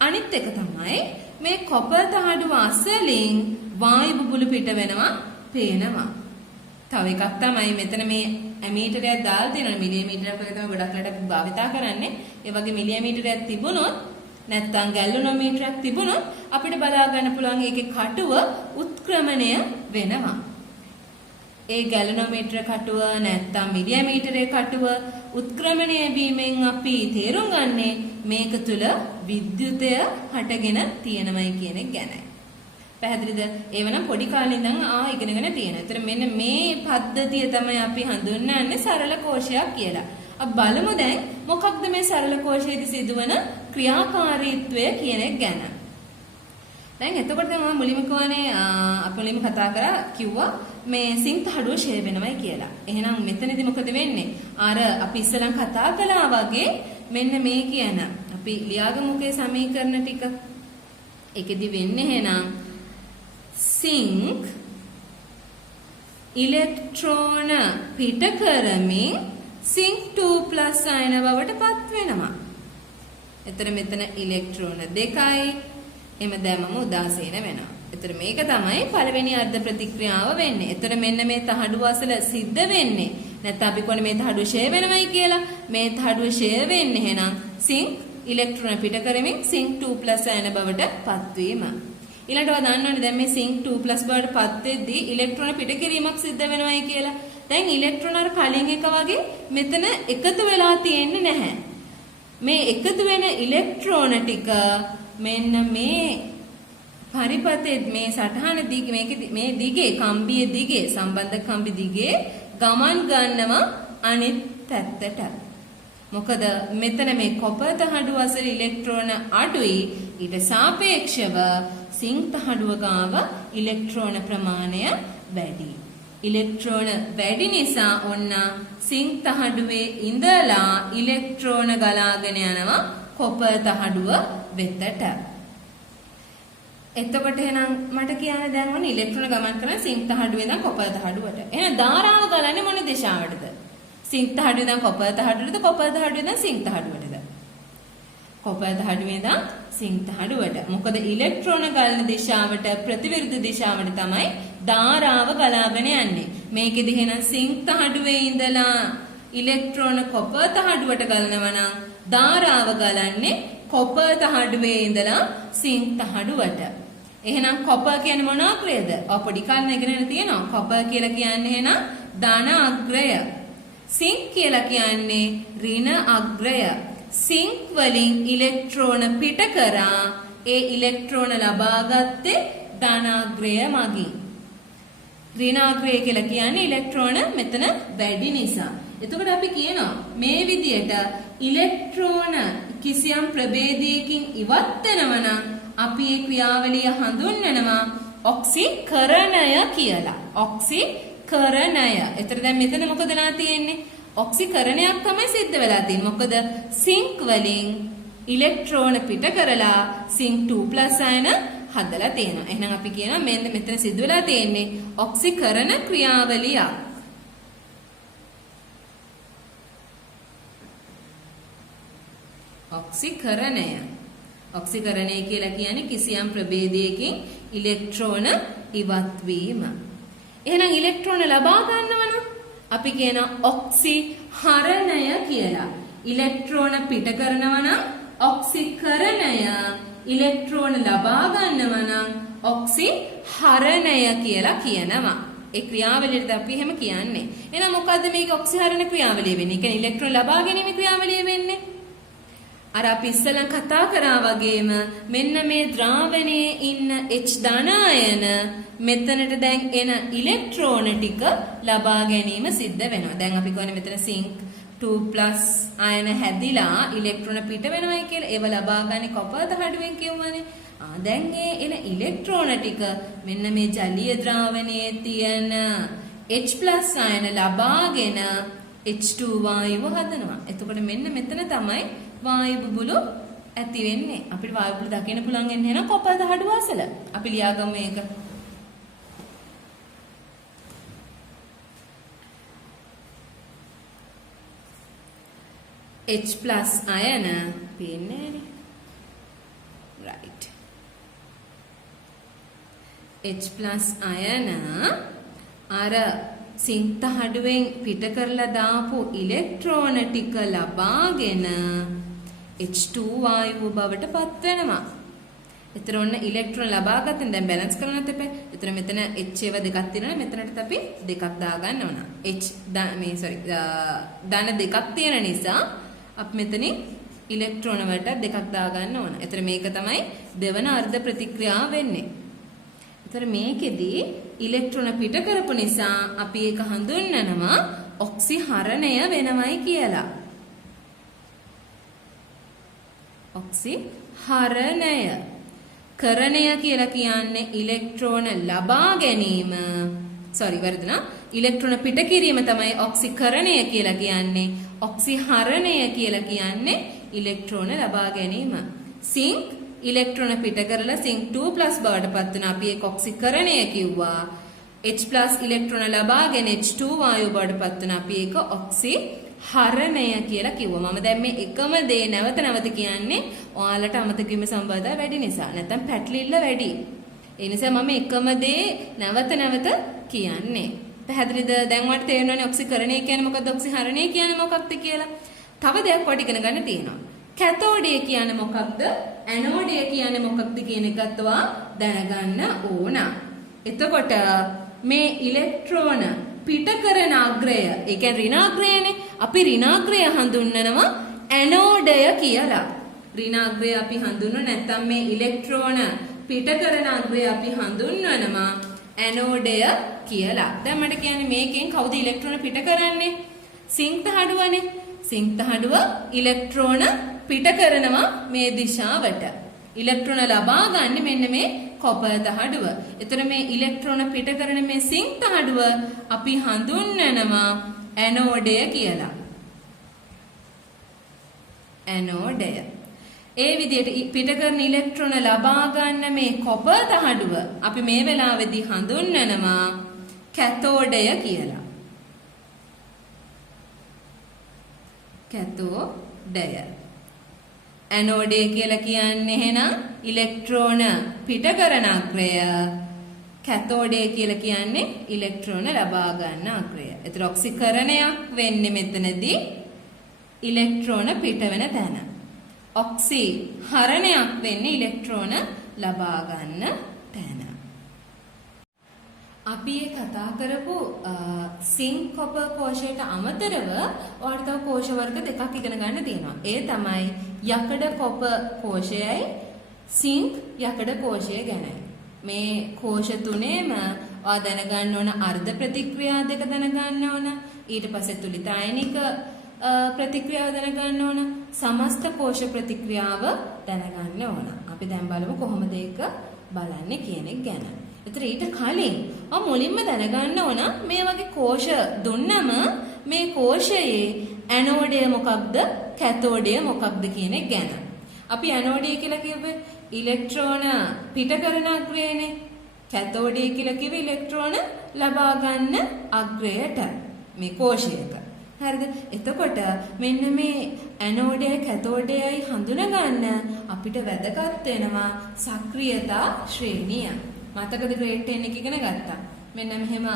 අනිත් එක තමයි මේ කොපර් තහඩුව අසලින් වායු බුබුලු පිට වෙනවා පේනවා. තව එකක් තමයි මෙතන මේ ඇමීටරයක් දාලා තියෙනවා. මිලිමීටරයක් වගේ තමයි ගොඩක් රට භාවිතා කරන්නේ. ඒ වගේ මිලිමීටරයක් තිබුණොත් නැත්තම් ගැලනෝමීටරයක් තිබුණොත් අපිට බලා ගන්න පුළුවන් ඒකේ කටුව උත්ක්‍රමණය වෙනවා. ඒ ගැලනෝමීටර කටුව නැත්තම් මිලිමීටරයේ කටුව උත්ක්‍රමණය වීමෙන් අපි තේරුම් ගන්නේ මේක තුල විද්‍යුතය හටගෙන තියෙනමයි කියන එක ගැනයි. පැහැදිලිද? ඒවනම් පොඩි කාලේ ඉඳන් ඉගෙනගෙන තියෙනවා. ඒතර මෙන්න මේ පද්ධතිය තමයි අපි හඳුන්වන්නේ සරල කෝෂයක් කියලා. අපි බලමු දැන් මොකක්ද මේ සරල කෝෂයේදී සිදුවන ක්‍රියාකාරීත්වය කියන එක ගැන. දැන් එතකොට මම මුලින්ම අපි මුලින්ම කතා කරා කිව්වා මේ සිංක් තහඩුව ෂේ වෙනවයි කියලා. එහෙනම් මෙතනදී මොකද වෙන්නේ? අර අපි ඉස්සෙල්ලා කතා කළා වගේ මෙන්න මේ කියන අපි ලියාගමුකේ සමීකරණ ටික. ඒකෙදි වෙන්නේ එහෙනම් සිංක් ඉලෙක්ට්‍රෝන පිට කරමින් සිංක් 2+ අයන බවට පත් වෙනවා. එතන මෙතන ඉලෙක්ට්‍රෝන දෙකයි එම දැමම උදාසීන වෙනවා. එතන මේක තමයි පළවෙනි අර්ධ ප්‍රතික්‍රියාව වෙන්නේ. එතන මෙන්න මේ තහඩුව අසල සිද්ධ වෙන්නේ. නැත්නම් අපි කොහොමද මේ තහඩුව ෂේ වෙනවයි කියලා. මේ තහඩුව ෂේ වෙන්නේ එහෙනම් සිංක් ඉලෙක්ට්‍රෝන පිට කරමින් සිංක් 2+ අයන බවට පත්වීම. ඊළඟට ඔයා දන්නවනේ දැන් මේ සිංක් 2+ බවට පත් වෙද්දී ඉලෙක්ට්‍රෝන පිට කිරීමක් සිද්ධ වෙනවයි කියලා. දැන් ඉලෙක්ට්‍රෝන අර කලින් එක වගේ මෙතන එකතු වෙලා තියෙන්නේ නැහැ. මේ එකතු වෙන ඉලෙක්ට්‍රෝන ටික මෙන්න මේ පරිපතේ මේ සටහන දිගේ මේ දිගේ කම්බියේ දිගේ සම්බන්ධ කම්බි දිගේ ගමන් ගන්නවා අනිත් පැත්තට. මොකද මෙතන මේ කොපර් තහඩුව අසල ඉලෙක්ට්‍රෝන අඩුයි. ඊට සාපේක්ෂව සිංක් තහඩුව ගාව ඉලෙක්ට්‍රෝන ප්‍රමාණය වැඩි. ඉලෙක්ට්‍රෝන වැඩි නිසා ඔන්න සිංක් තහඩුවේ ඉඳලා ඉලෙක්ට්‍රෝන ගලාගෙන යනවා කොපර් තහඩුව වෙතට. එතකොට එහෙනම් මට කියන්න දැන් ඔන්න ඉලෙක්ට්‍රෝන ගමන් කරන සිංක් තහඩුවේ ඉඳන් කොපර් තහඩුවට. එහෙනම් ධාරාව ගලන්නේ මොන දිශාවටද? සිංක් තහඩුවේ ඉඳන් කොපර් තහඩුවටද කොපර් තහඩුවේ ඉඳන් සිංක් තහඩුවටද? කොපර් තහඩුවේ ඉඳන් සිංක් තහඩුවට. මොකද ඉලෙක්ට්‍රෝන ගලන දිශාවට ප්‍රතිවිරුද්ධ දිශාවට තමයි ධාරාව ගලාගෙන යන්නේ. මේකෙදි එහෙනම් සිංක් තහඩුවේ ඉඳලා ඉලෙක්ට්‍රෝන කොපර් තහඩුවට ගලනවා නම් ධාරාව ගලන්නේ කොපර් තහඩුවේ ඉඳලා සිංක් තහඩුවට. එහෙනම් කොපර් කියන්නේ මොන අග්‍රයද? ඔය පොඩි කාලේ ඉගෙනගෙන තියෙනවා. කොපර් කියලා කියන්නේ එහෙනම් ධන අග්‍රය. සිංක් කියලා කියන්නේ ඍණ අග්‍රය. සිංක් වලින් ඉලෙක්ට්‍රෝන පිට කරා ඒ ඉලෙක්ට්‍රෝන ලබා ගත්තේ ධනාග්‍රය මගින්. ඍණාග්‍රය කියලා කියන්නේ ඉලෙක්ට්‍රෝන මෙතන වැඩි නිසා. එතකොට අපි කියනවා මේ විදියට ඉලෙක්ට්‍රෝන කිසියම් ප්‍රභේදයකින් ඉවත් වෙනවා නම් අපි ඒ ක්‍රියාවලිය හඳුන්වනවා ඔක්සිකරණය කියලා. ඔක්සිකරණය. එතකොට දැන් මෙතන මොකදලා තියෙන්නේ? ඔක්සිකරණයක් තමයි සිද්ධ වෙලා තියෙන්නේ. මොකද සිංක් වලින් ඉලෙක්ට්‍රෝන පිට කරලා සිංක් 2+ අයන හදලා තියෙනවා. එහෙනම් අපි කියනවා මෙන්න මෙතන සිද්ධ වෙලා තියෙන්නේ ඔක්සිකරණ ක්‍රියාවලිය. ඔක්සිකරණය. ඔක්සිකරණය කියලා කියන්නේ කිසියම් ප්‍රභේදයකින් ඉලෙක්ට්‍රෝන ඉවත් වීම. එහෙනම් ඉලෙක්ට්‍රෝන ලබා ගන්නව නම් අපි කියනවා ඔක්සිහරණය කියලා. ඉලෙක්ට්‍රෝන පිට කරනවා නම් ඔක්සිකරණය. ඉලෙක්ට්‍රෝන ලබා ගන්නවා නම් ඔක්සිහරණය කියලා කියනවා. ඒ ක්‍රියාවලියට අපි එහෙම කියන්නේ. එහෙනම් මොකද්ද මේක ඔක්සිහරණ ක්‍රියාවලිය වෙන්නේ? ඒ කියන්නේ ඉලෙක්ට්‍රෝන ලබා ගැනීම ක්‍රියාවලිය වෙන්නේ. අර අපි ඉස්සෙල්ලා කතා කරා වගේම මෙන්න මේ ද්‍රාවණයේ ඉන්න H ධන අයන මෙතනට දැන් එන ඉලෙක්ට්‍රෝන ටික ලබා ගැනීම සිද්ධ වෙනවා. දැන් අපි කියන්නේ මෙතන සිංක් 2+ අයන හැදිලා ඉලෙක්ට්‍රෝන පිට වෙනවයි කියලා. ඒව ලබා ගන්නේ කොපර් තහඩුවෙන් කියවනේ. දැන් ඒ එන ඉලෙක්ට්‍රෝන ටික මෙන්න මේ ජලීය ද්‍රාවණයේ තියෙන H+ අයන ලබාගෙන H2 වායුව හදනවා. එතකොට මෙන්න මෙතන තමයි වායු බුබුලු ඇති වෙන්නේ. අපිට වායු බුබුලු දකින්න පුළුවන් එන්නේ එහෙනම් කොපර් තහඩුව අසල. අපි ලියාගමු මේක. H+ අයන පේන්නේ නේ. right. H+ අයන අර සිංක් තහඩුවෙන් පිට කරලා දාපු ඉලෙක්ට්‍රෝන ටික ලබාගෙන H2 වායුව බවට පත් වෙනවා. එතන ඔන්න ඉලෙක්ට්‍රෝන ලබා ගන්න දැන් බැලන්ස් කරන්නත් එපා. එතන මෙතන H ඒවා දෙකක් තියෙනවා. මෙතනට අපි දෙකක් දාගන්න ඕන. H ධන දෙකක් තියෙන නිසා අපි මෙතනින් ඉලෙක්ට්‍රෝන වලට දෙකක් දාගන්න ඕන. එතන මේක තමයි දෙවන අර්ධ ප්‍රතික්‍රියාව වෙන්නේ. එතන මේකෙදි ඉලෙක්ට්‍රෝන පිට කරපු නිසා අපි ඒක හඳුන්වනවා ඔක්සිහරණය වෙනවයි කියලා. ඔක්සිහරණය. කරණය කියලා කියන්නේ ඉලෙක්ට්‍රෝන ලබා ගැනීම. වැරදුනා. ඉලෙක්ට්‍රෝන පිට කිරීම තමයි ඔක්සිකරණය කියලා කියන්නේ. ඔක්සිහරණය කියලා කියන්නේ ඉලෙක්ට්‍රෝන ලබා ගැනීම. සිංක් ඉලෙක්ට්‍රෝන පිට කරලා සිංක් 2+ බවට පත් වෙන අපි ඒක ඔක්සිකරණය කිව්වා. H+ ඉලෙක්ට්‍රෝන ලබාගෙන H2 වායුව බවට පත් වෙන අපි ඒක ඔක්සිහරණය කියලා කිව්වා. මම දැන් මේ එකම දේ නැවත නැවත කියන්නේ ඔයාලට අමතක වීම සම්බන්ධතාවය වැඩි නිසා. නැත්නම් පැටලිල්ල වැඩි. ඒ නිසා මම එකම දේ නැවත නැවත කියන්නේ. පැහැදිලිද? දැන් ඔයාලට තේරෙනවනේ ඔක්සිකරණය කියන්නේ මොකක්ද? ඔක්සිහරණය කියන්නේ මොකක්ද කියලා. තව දෙයක් ඔයාලට ඉගෙන ගන්න තියෙනවා. කැතෝඩය කියන්නේ මොකක්ද? ඇනෝඩය කියන්නේ මොකක්ද කියන එකත් ඔයා දැනගන්න ඕන. එතකොට මේ ඉලෙක්ට්‍රෝන පිට කරන අග්‍රය, ඒ කියන්නේ ඍණාග්‍රයනේ. අපි ඍණාග්‍රය හඳුන්වනවා ඇනෝඩය කියලා. ඍණාග්‍රය අපි හඳුන්වන නැත්නම් මේ ඉලෙක්ට්‍රෝන පිට කරන අග්‍රය අපි හඳුන්වනවා ඇනෝඩය කියලා. දැන් මට කියන්නේ මේකෙන් කවුද ඉලෙක්ට්‍රෝන පිට කරන්නේ? සිංක් තහඩුවනේ. සිංක් තහඩුව ඉලෙක්ට්‍රෝන පිට කරනවා මේ දිශාවට. ඉලෙක්ට්‍රෝන ලබා ගන්න මෙන්න මේ කොපර් තහඩුව. එතන මේ ඉලෙක්ට්‍රෝන පිට කරන මේ සිංක් තහඩුව අපි හඳුන්වනවා ඇනෝඩය කියලා. ඇනෝඩය. ඒ විදිහට පිට කරන ඉලෙක්ට්‍රෝන ලබා ගන්න මේ කොපර් තහඩුව අපි මේ වෙලාවේදී හඳුන්වනවා කැතෝඩය කියලා. කැතෝඩය. ඇනෝඩය කියලා කියන්නේ එහෙනම් ඉලෙක්ට්‍රෝන පිට කරන අග්‍රය. කැතෝඩය කියලා කියන්නේ ඉලෙක්ට්‍රෝන ලබා ගන්න අග්‍රය. ඒතර ඔක්සිකරණයක් වෙන්නේ මෙතනදී ඉලෙක්ට්‍රෝන පිට වෙන තැන. ඔක්සි හරණයක් වෙන්නේ ඉලෙක්ට්‍රෝන ලබා ගන්න තැන. අපි කතා කරපු සිංක් කොපර් කෝෂයට අමතරව ඔයාලට තව කෝෂ වර්ග දෙකක් ඉගෙන ගන්න තියෙනවා. ඒ තමයි යකඩ කොපර් කෝෂයයි සිංක් යකඩ කෝෂය ගැනයි. මේ කෝෂ තුනේම ඔයා දැනගන්න ඕන අර්ධ ප්‍රතික්‍රියා දෙක දැනගන්න ඕන. ඊට පස්සේ තුලිතායනික ප්‍රතික්‍රියාව දැනගන්න ඕන. සමස්ත කෝෂ ප්‍රතික්‍රියාව දැනගන්න ඕන. අපි දැන් බලමු කොහොමද ඒක බලන්නේ කියන එක ගැන. ඒතර ඊට කලින් මුලින්ම දැනගන්න ඕන මේ වගේ කෝෂ දුන්නම මේ කෝෂයේ ඇනෝඩය මොකක්ද කැතෝඩය මොකක්ද කියන එක ගැන. අපි ඇනෝඩය කියලා කිව්වේ ඉලෙක්ට්‍රෝන පිට කරන අග්‍රයනේ. කැතෝඩය කියලා කිව්වේ ඉලෙක්ට්‍රෝන ලබා ගන්න අග්‍රයට මේ කෝෂයක. හරිද? එතකොට මෙන්න මේ ඇනෝඩයයි කැතෝඩයයි හඳුනා ගන්න අපිට වැදගත් වෙනවා සක්‍රියතා ශ්‍රේණිය. මතකද ග්‍රේඩ් 10 එක ඉගෙන ගත්තා. මෙන්න මෙහෙම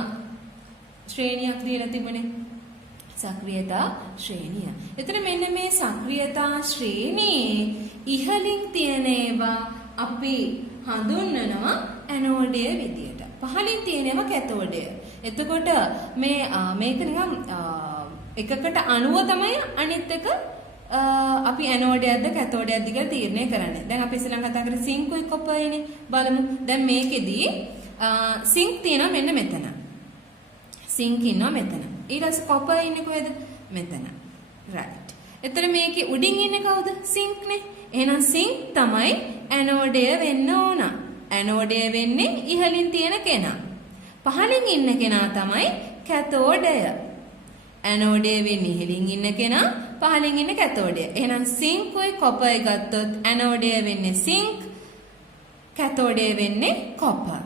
ශ්‍රේණියක් දීලා තිබුණේ. සක්‍රියතා ශ්‍රේණිය. එතන මෙන්න මේ සක්‍රියතා ශ්‍රේණියේ ඉහළින් තියෙන ඒවා අපි හඳුන්වනවා ඇනෝඩය විදියට. පහළින් තියෙනවා කැතෝඩය. එතකොට මේක නිකන් එකකට අණුව තමයි අනිත් එක අපි ඇනෝඩයක්ද කැතෝඩයක්ද කියලා තීරණය කරන්නේ. දැන් අපි ඉස්සෙල්ලා කතා කරේ සිංකුයි කොපර්යිනේ. බලමු. දැන් මේකෙදී සිංක් තියෙනවා මෙන්න මෙතන. සිංක් ඉන්නවා මෙතන. ඊට පස්සේ කොපර් ඉන්නේ කොහෙද? මෙතන. රයිට්. එතන මේකේ උඩින් ඉන්නේ කවුද? සිංක්නේ. එහෙනම් සිංක් තමයි ඇනෝඩය වෙන්න ඕන. ඇනෝඩය වෙන්නේ ඉහළින් තියෙන කෙනා. පහළින් ඉන්න කෙනා තමයි කැතෝඩය. ඇනෝඩය වෙන්නේ ඉහළින් ඉන්න කෙනා, පහළින් ඉන්න කැතෝඩය. එහෙනම් සිංකුයි කොපර්යි ගත්තොත් ඇනෝඩය වෙන්නේ සිංක්, කැතෝඩය වෙන්නේ කොපර්.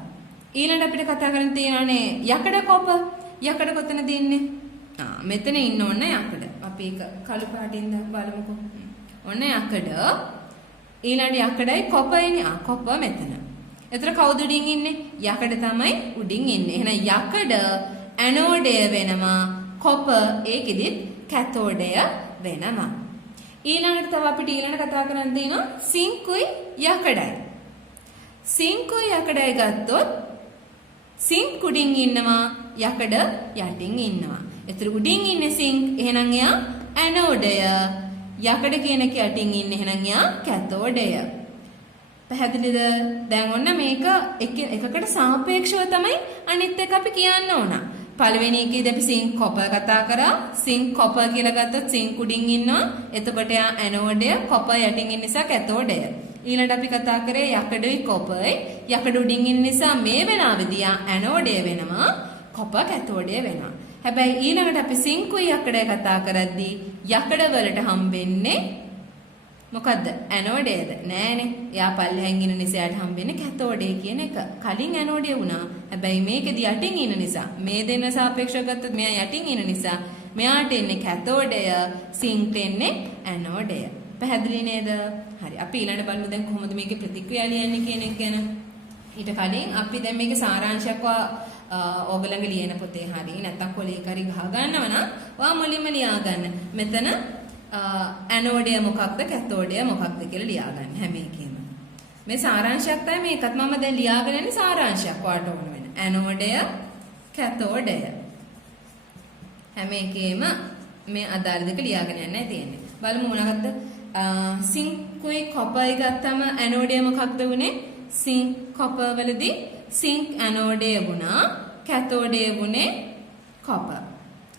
ඊළඟට අපිට කතා කරන්න තියෙනනේ යකඩ කොපර්. යකඩ කොතනද ඉන්නේ? මෙතන ඉන්න ඕන යකඩ. අපි ඒක කළු පාටින් බලමුකෝ. ඔන්න යකඩ. ඊළඟ යකඩයි කොපර්යිනේ. කොපර් මෙතන. එතන කවුද උඩින් ඉන්නේ? යකඩ තමයි උඩින් ඉන්නේ. එහෙනම් යකඩ ඇනෝඩය වෙනවා. කොපර් ඒකෙදිත් කැතෝඩය වෙනවා. ඊළඟට තව අපිට ඊළඟ කතා කරන්න තියෙනවා සිංකුයි යකඩයි. සිංකුයි යකඩයි ගත්තොත් සිංක් උඩින් ඉන්නවා, යකඩ යටින් ඉන්නවා. ඒතර උඩින් ඉන්නේ සිංක්, එහෙනම් එයා ඇනෝඩය. යකඩ කියන එක යටින් ඉන්නේ, එහෙනම් එයා කැතෝඩය. පැහැදිලිද? දැන් ඔන්න මේක එකකට සාපේක්ෂව තමයි අනිත් එක අපි කියන්න ඕන. පළවෙනි එකේදී අපි සිංක් කොපර් කතා කරා. සිංක් කොපර් කියලා ගත්තොත් සිංක් උඩින් ඉන්නවා. එතකොට එයා ඇනෝඩය, කොපර් යටින් ඉන්න නිසා කැතෝඩය. ඊළඟට අපි කතා කරේ යකඩුයි කොපර්යි. යකඩ උඩින් ඉන්න නිසා මේ වෙලාවේදී ඇනෝඩය වෙනවා, කොපර් කැතෝඩය වෙනවා. හැබැයි ඊළඟට අපි සිංකුයි යකඩය කතා කරද්දී යකඩ වලට හම්බෙන්නේ මොකද්ද? ඇනෝඩයද? නෑනේ. එයා පල්ලෙහෙන් ඉන්න නිසා යාට හම්බෙන්නේ කැතෝඩය කියන එක. කලින් ඇනෝඩය වුණා. හැබැයි මේකෙදී යටින් ඉන්න නිසා, මේ දෙන්න සාපේක්ෂව ගත්තොත් මෙයා යටින් ඉන්න නිසා මෙයාට එන්නේ කැතෝඩය, සිංක්ට එන්නේ ඇනෝඩය. පැහැදිලි නේද? හරි. අපි ඊළඟට බලමු දැන් කොහොමද මේකේ ප්‍රතික්‍රියා ලියන්නේ කියන එක ගැන. ඊට කලින් අපි දැන් මේකේ සාරාංශයක් ඔයගලඟ ලියන පොතේ හරි නැත්නම් කොලේක හරි ගහ ගන්නව නම් ඔයා මුලින්ම ලියා ගන්න. මෙතන ඇනෝඩය මොකක්ද කැතෝඩය මොකක්ද කියලා ලියා ගන්න හැම එකෙම. මේ සාරාංශයක් තමයි මේකත් මම දැන් ලියාගෙන යන්නේ සාරාංශයක් ඔයාලට ඕන වෙන. ඇනෝඩය කැතෝඩය හැම එකෙම මේ අදාළ දෙක ලියාගෙන යන්නයි තියෙන්නේ. බලමු මොනවද? සිංකුයි කොපර්යි ගත්තම ඇනෝඩය මොකක්ද වුනේ? සිංක් කොපර් වලදී සිංක් ඇනෝඩය වුණා, කැතෝඩය වුනේ කොපර්.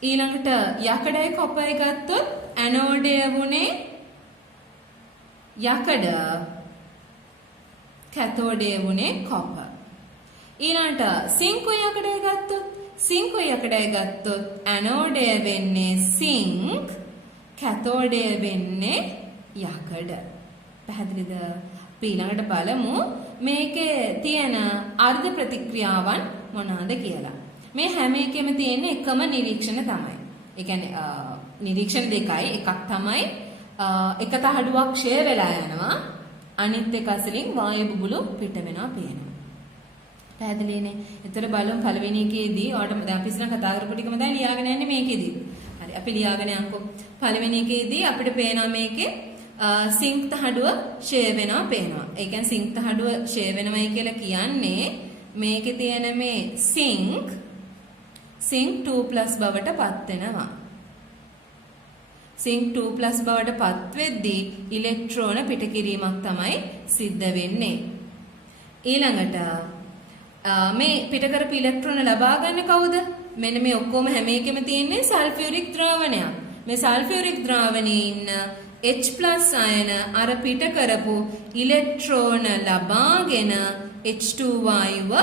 ඊළඟට යකඩයි කොපර්යි ගත්තොත් ඇනෝඩය වුනේ යකඩ, කැතෝඩය වුනේ කොපර්. ඊළඟට සිංකුයි යකඩයි ගත්තොත් ඇනෝඩය වෙන්නේ සිංක්, කැතෝඩය වෙන්නේ යකඩ. පැහැදිලිද? අපි ඊළඟට බලමු මේකේ තියෙන අර්ධ ප්‍රතික්‍රියාවන් මොනවාද කියලා. මේ හැම එකෙම තියෙන එකම නිරීක්ෂණ තමයි. ඒ කියන්නේ නිරීක්ෂණ දෙකයි. එකක් තමයි එක තහඩුවක් ක්ෂය වෙලා යනවා. අනිත් එක අසලින් වායු බුබුලු පිට වෙනවා පේනවා. පැහැදිලිනේ. එතකොට බලමු පළවෙනි එකේදී ඔයාලට දැන් අපි ඉස්සර කතා කරපු ටිකම දැන් ලියාගෙන යන්නේ මේකේදී. හරි අපි ලියාගෙන යන්කෝ. පළවෙනි එකේදී අපිට පේනවා මේකේ සිංක් තහඩුව ෂෙයා වෙනවා පේනවා. ඒ කියන්නේ සිංක් තහඩුව ෂෙයා වෙනවයි කියලා කියන්නේ මේකේ තියෙන මේ සිංක් 2+ බවට පත් වෙනවා. සිංක් 2+ බවට පත් වෙද්දී ඉලෙක්ට්‍රෝන පිටකිරීමක් තමයි සිද්ධ වෙන්නේ. ඊළඟට මේ පිට කරපු ඉලෙක්ට්‍රෝන ලබා ගන්න කවුද? මෙන්න මේ ඔක්කොම හැම එකෙම තියෙන්නේ සල්ෆියුරික් ද්‍රාවණයක්. මේ සල්ෆියුරික් ද්‍රාවණයේ ඉන්න H+ අයන අර පිට කරපු ඉලෙක්ට්‍රෝන ලබාගෙන H2 වායුව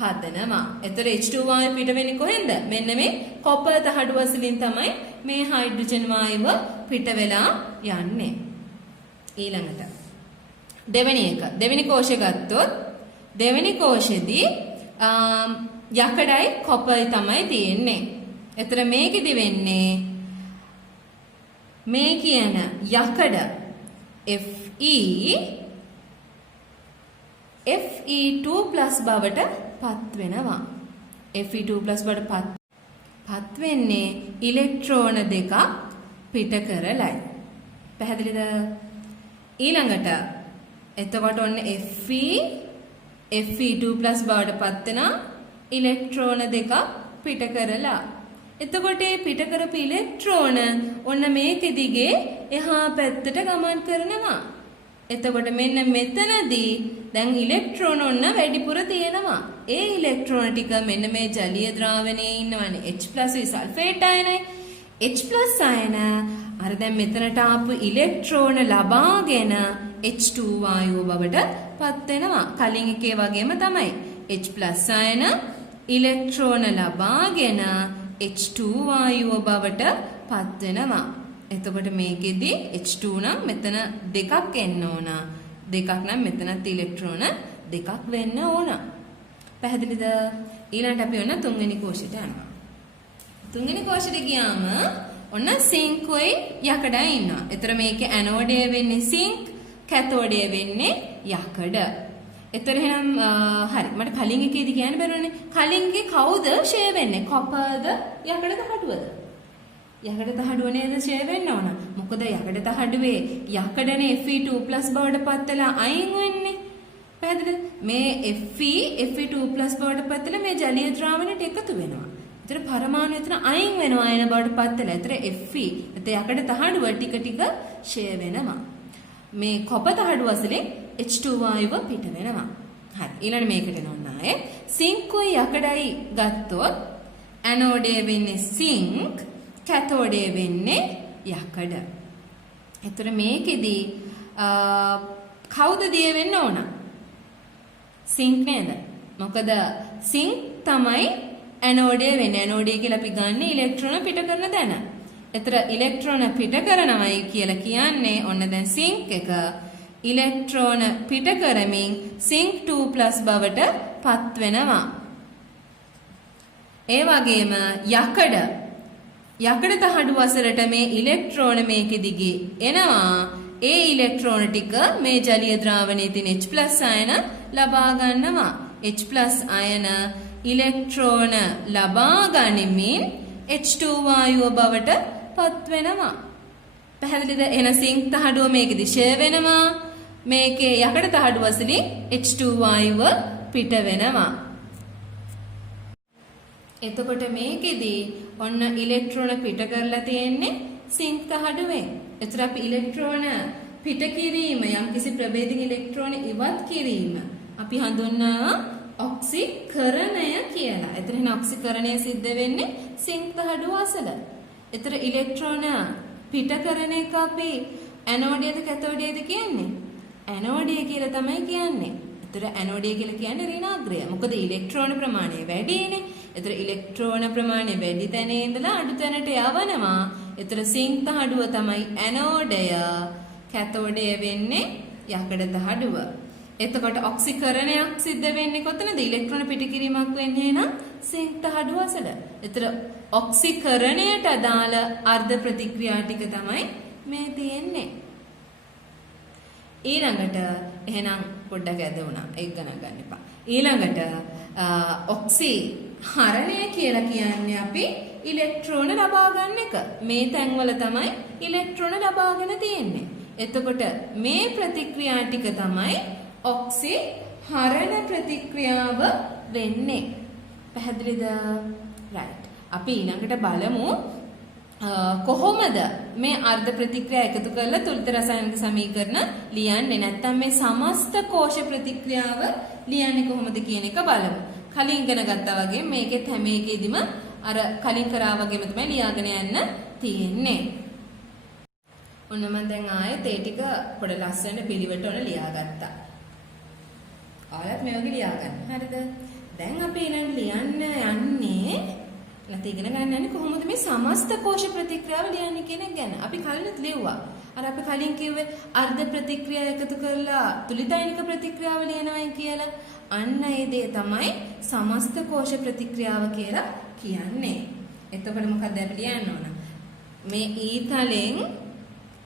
හදනවා. එතකොට H2 වායුව පිට වෙන්නේ කොහෙන්ද? මෙන්න මේ කොපර් තහඩුව වලින් තමයි මේ හයිඩ්‍රජන් වායුව පිට වෙලා යන්නේ. ඊළඟට දෙවෙනි කෝෂය ගත්තොත් දෙවෙනි කෝෂෙදී යකඩයි කොපරයි තමයි තියෙන්නේ. එතකොට මේකෙදි වෙන්නේ මේ කියන යකඩ Fe2+ බවට පත් වෙනවා. Fe2+ බවට පත් වෙන්නේ ඉලෙක්ට්‍රෝන දෙකක් පිට කරලයි. පැහැදිලිද? ඊළඟට එතකොට ඔන්න Fe2+ බවට පත් වෙන ඉලෙක්ට්‍රෝන දෙකක් පිට කරලා. එතකොට මේ පිට කරපු ඉලෙක්ට්‍රෝන ඔන්න මේක දිගේ එහා පැත්තට ගමන් කරනවා. එතකොට මෙන්න මෙතනදී දැන් ඉලෙක්ට්‍රෝන ඔන්න වැඩිපුර තියෙනවා. ඒ ඉලෙක්ට්‍රෝන ටික මෙන්න මේ ජලීය ද්‍රාවණයේ ඉන්නවනේ H+ සල්ෆේට් අයනයි. H+ අයන අර දැන් මෙතනට ආපු ඉලෙක්ට්‍රෝන ලබාගෙන H2 වායුව බවට පත් වෙනවා. කලින් එකේ වගේම තමයි. H+ අයන ඉලෙක්ට්‍රෝන ලබාගෙන H2 වායුව බවට පත් වෙනවා. එතකොට මේකෙදි H2 නම් මෙතන දෙකක් එන්න ඕන. දෙකක් නම් මෙතනත් ඉලෙක්ට්‍රෝන දෙකක් වෙන්න ඕන. පැහැදිලිද? ඊළඟට අපි ඔන්න තුන්වෙනි කෝෂයට යනවා. තුන්වෙනි කෝෂෙට ගියාම ඔන්න සිංකුයි යකඩයි ඉන්නවා. එතන මේකේ ඇනෝඩය වෙන්නේ සිංක්, කැතෝඩය වෙන්නේ යකඩ. එතන එහෙනම් හරි මට කලින් එකේදී කියන්න බැරුණනේ. කලින් එකේ කවුද ෂෙයා වෙන්නේ? කොපර්ද යකඩ තහඩුවද? යකඩ තහඩුව නේද ෂෙයා වෙන්න ඕන. මොකද යකඩ තහඩුවේ යකඩනේ Fe2+ බවට පත් වෙලා අයින් වෙන්නේ. පැහැදිලිද? මේ Fe2+ බවට පත් වෙලා මේ ජලීය ද්‍රාවණයට එකතු වෙනවා. ඒතර පරමාණු එතන අයින් වෙනවා අයන බවට පත් වෙලා. ඒතර Fe යකඩ තහඩුව ටික ටික ෂෙයා වෙනවා. මේ කොප තහඩුව වශයෙන් H2 වායුව පිට වෙනවා. හරි ඊළඟ මේකට එනවා ආයේ සිංකුයි යකඩයි ගත්තොත් ඇනෝඩය වෙන්නේ සිංක්, කැතෝඩය වෙන්නේ යකඩ. එතකොට මේකෙදි කවුද දිය වෙන්න ඕන? සිංක් නේද? මොකද සිංක් තමයි ඇනෝඩය වෙන්නේ. ඇනෝඩය කියලා අපි ගන්න ඉලෙක්ට්‍රෝන පිට කරන තැන. එතර ඉලෙක්ට්‍රෝන පිට කරනවයි කියලා කියන්නේ ඔන්න දැන් සිංක් එක ඉලෙක්ට්‍රෝන පිට කරමින් සිංක් 2+ බවට පත් වෙනවා. ඒ වගේම යකඩ තහඩුව අසලට මේ ඉලෙක්ට්‍රෝන මේකෙ දිගේ එනවා. ඒ ඉලෙක්ට්‍රෝන ටික මේ ජලීය ද්‍රාවණයේ තියෙන H+ අයන ලබා ගන්නවා. H+ අයන ඉලෙක්ට්‍රෝන ලබා ගනිමින් H2 වායුව බවට පත් වෙනවා. පැහැදිලිද? එහෙනම් සිංක් තහඩුව මේකෙදි ෂෙයා වෙනවා. මේකේ යකඩ තහඩුව වශයෙන් H2 වායුව පිට වෙනවා. එතකොට මේකෙදි ඔන්න ඉලෙක්ට්‍රෝන පිට කරලා තියෙන්නේ සිංක් තහඩුවෙන්. එතකොට අපි ඉලෙක්ට්‍රෝන පිට කිරීම යම්කිසි ප්‍රභේදකින් ඉලෙක්ට්‍රෝන ඉවත් කිරීම අපි හඳුන්වනවා ඔක්සිකරණය කියලා. එතන ඔක්සිකරණය සිද්ධ වෙන්නේ සිංක් තහඩුව අසල. එතන ඉලෙක්ට්‍රෝන පිට කරන එක අපි ඇනෝඩයද කැතෝඩයද කියන්නේ? ඇනෝඩය කියලා තමයි කියන්නේ. එතන ඇනෝඩය කියලා කියන්නේ ඍණාග්‍රය. මොකද ඉලෙක්ට්‍රෝන ප්‍රමාණය වැඩිනේ. එතන ඉලෙක්ට්‍රෝන ප්‍රමාණය වැඩි තැන ඉඳලා අඩු තැනට යවනවා. එතන සිංක් තහඩුව තමයි ඇනෝඩය, කැතෝඩය වෙන්නේ යකඩ තහඩුව. එතකොට ඔක්සිකරණයක් සිද්ධ වෙන්නේ කොතනද? ඉලෙක්ට්‍රෝන පිටකිරීමක් වෙන්නේ නම් සිංක් තහඩුව අසල. එතන ඔක්සිකරණයට අදාළ අර්ධ ප්‍රතික්‍රියා ටික තමයි මේ තියෙන්නේ. ඊළඟට එහෙනම් පොඩ්ඩක් ඇද වුණා. ඒක ගණන් ගන්න එපා. ඊළඟට ඔක්සි හරණය කියලා කියන්නේ අපි ඉලෙක්ට්‍රෝන ලබා ගන්න එක. මේ තැන්වල තමයි ඉලෙක්ට්‍රෝන ලබාගෙන තියෙන්නේ. එතකොට මේ ප්‍රතික්‍රියා ටික තමයි ඔක්සි හරණ ප්‍රතික්‍රියාව වෙන්නේ. පැහැදිලිද? right. අපි ඊළඟට බලමු කොහොමද මේ අර්ධ ප්‍රතික්‍රියා එකතු කරලා තුලිත රසායනික සමීකරණ ලියන්නේ? නැත්නම් මේ සමස්ත කෝෂ ප්‍රතික්‍රියාව ලියන්නේ කොහොමද කියන එක බලමු. කලින් ඉගෙන ගත්තා වගේ මේකෙත් හැම එකෙදිම අර කලින් කරා වගේම තමයි ලියාගෙන යන්න තියෙන්නේ. ඔන්න මම දැන් ආයෙත් ඒ ටික පොඩ ලස්සන පිළිවෙලට ඔන්න ලියාගත්තා. ආයෙත් මේ වගේ ලියා ගන්න. හරිද? දැන් අපි ඊළඟ ලියන්න යන්නේ නැත්නම් ඉගෙන ගන්න යන්නේ කොහොමද මේ සමස්ත කෝෂ ප්‍රතික්‍රියාව ලියන්නේ කියන එක ගැන. අපි කලින්ත් ලිව්වා. අර අපි කලින් කිව්වේ අර්ධ ප්‍රතික්‍රියා එකතු කරලා තුලිතයිනික ප්‍රතික්‍රියාව ලියනවායි කියලා. අන්න ඒ දේ තමයි සමස්ත කෝෂ ප්‍රතික්‍රියාව කියලා කියන්නේ. එතකොට මොකක්ද අපි ලියන්න ඕන? මේ ඊතලෙන්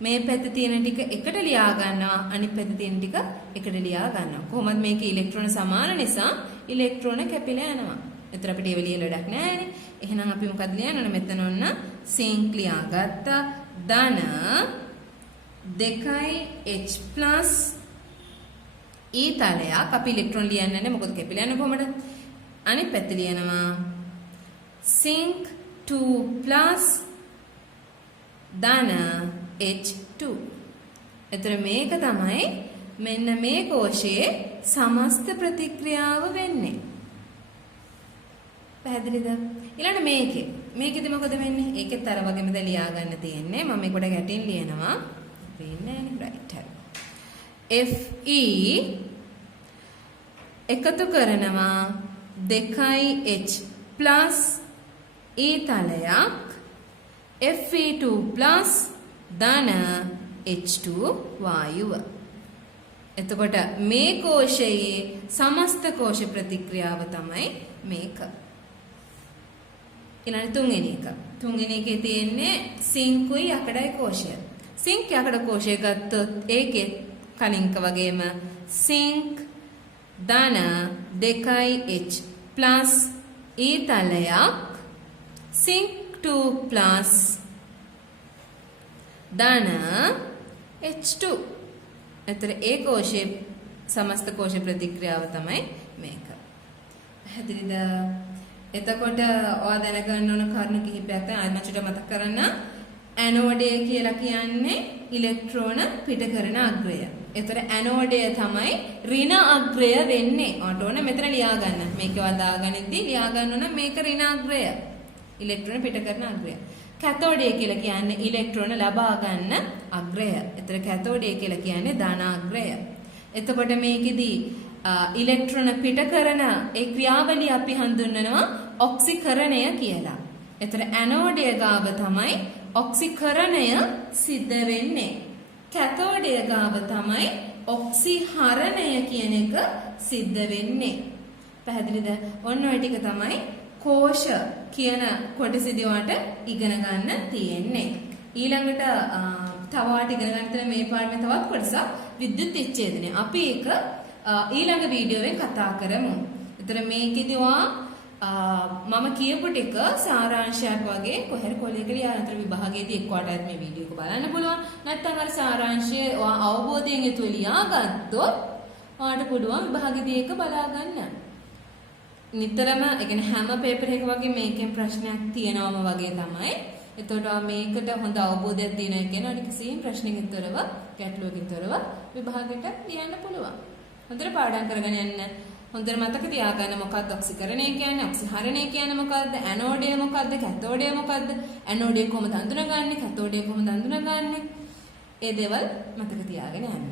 මේ පැත්තේ තියෙන ටික එකට ලියා ගන්නවා, අනිත් පැත්තේ තියෙන ටික එකට ලියා ගන්නවා. කොහොමද මේකේ ඉලෙක්ට්‍රෝන සමාන නිසා ඉලෙක්ට්‍රෝන කැපිලා යනවා. එතකොට අපිට ඒව ලියලා වැඩක් නැහැනේ. එහෙනම් අපි මොකද ලියන්න ඕන? මෙතන ඔන්න සිංක් ලියාගත්තා. ධන 2H+ ඊතලයක් අපි ඉලෙක්ට්‍රෝන ලියන්නේ නැහැ. මොකද කැපිලා යන්නේ කොහමද? අනිත් පැත්තේ ලියනවා සිංක් 2+ ධන H2. එතකොට මේක තමයි මෙන්න මේ කෝෂයේ සමස්ත ප්‍රතික්‍රියාව වෙන්නේ. පැහැදිලිද? ඊළඟ මේකෙදි මොකද වෙන්නේ? ඒකෙත් අර වගේම දැන් ලියා ගන්න තියෙන්නේ. මම මේකට ගැටින් ලියනවා. පේන්නේ නැහැ right හරි. Fe එකතු කරනවා 2H+ ඊතලයක් Fe2+ ධන H2 වායුව. එතකොට මේ කෝෂයේ සමස්ත කෝෂ ප්‍රතික්‍රියාව තමයි මේක. ඊළඟ තුන්වෙනි එකේ තියෙන්නේ සිංකුයි යකඩයි කෝෂය. සිංක් යකඩ කෝෂය ගත්තොත් ඒකේ කලින්ක වගේම සිංක් ධන 2H+ ඊතලයක් සිංක් 2+ ධන H2. එතන ඒ කෝෂයේ සමස්ත කෝෂ ප්‍රතික්‍රියාව තමයි මේක. පැහැදිලිද? එතකොට ඔයා දැනගන්න ඕන කරුණු කිහිපයක් තමයි ආයෙත් මචුට මතක් කරන්න. ඇනෝඩය කියලා කියන්නේ ඉලෙක්ට්‍රෝන පිට කරන අග්‍රය. එතකොට ඇනෝඩය තමයි ඍණ අග්‍රය වෙන්නේ. ඔයාට ඕන මෙතන ලියා ගන්න. මේක වදාගනිද්දී ලියා ගන්න ඕන මේක ඍණ අග්‍රය. ඉලෙක්ට්‍රෝන පිට කරන අග්‍රය. කැතෝඩය කියලා කියන්නේ ඉලෙක්ට්‍රෝන ලබා ගන්න අග්‍රය. එතකොට කැතෝඩය කියලා කියන්නේ ධන අග්‍රය. එතකොට මේකෙදී ඉලෙක්ට්‍රෝන පිට කරන ඒ ක්‍රියාවලිය අපි හඳුන්වනවා ඔක්සිකරණය කියලා. එතකොට ඇනෝඩය ගාව තමයි ඔක්සිකරණය සිද්ධ වෙන්නේ. කැතෝඩය ගාව තමයි ඔක්සිහරණය කියන එක සිද්ධ වෙන්නේ. පැහැදිලිද? ඔන්න ඔය ටික තමයි කෝෂ කියන කොටසදී වට ඉගෙන ගන්න තියෙන්නේ. ඊළඟට තව වාට ඉගෙන ගන්න තියෙන මේ පාඩමේ තවත් කොටසක් විද්‍යුත් විච්ඡේදනය. අපි ඒක ඊළඟ වීඩියෝවෙන් කතා කරමු. ඒතර මේකෙදී මම කියපු ටික සාරාංශයක් වගේ කොහරි කොලයක ලියානතර විභාගයේදී එක්කවටත් මේ වීඩියෝ එක බලන්න පුළුවන්. නැත්නම් අර සාරාංශය අවබෝධයෙන් යුතුව ලියාගත්තොත් ඔයාලට පුළුවන් විභාගයේදී ඒක බලා ගන්න. නිතරම ඒ කියන්නේ හැම පේපර් එකක වගේ මේකෙන් ප්‍රශ්නයක් තියෙනවම වගේ තමයි. එතකොට මේකට හොඳ අවබෝධයක් තියෙනවා කියන එක කිසිම ප්‍රශ්නකින් තොරව ගැටලුවකින් තොරව විභාගයට ලියන්න පුළුවන්. හොඳට පාඩම් කරගෙන යන්න. හොඳට මතක තියාගන්න මොකක්ද ඔක්සිකරණය කියන්නේ, ඔක්සිහරණය කියන්නේ මොකක්ද, ඇනෝඩය මොකක්ද, කැතෝඩය මොකක්ද, ඇනෝඩය කොහොමද හඳුනගන්නේ, කැතෝඩය කොහොමද හඳුනගන්නේ. ඒ දේවල් මතක තියාගෙන යන්න.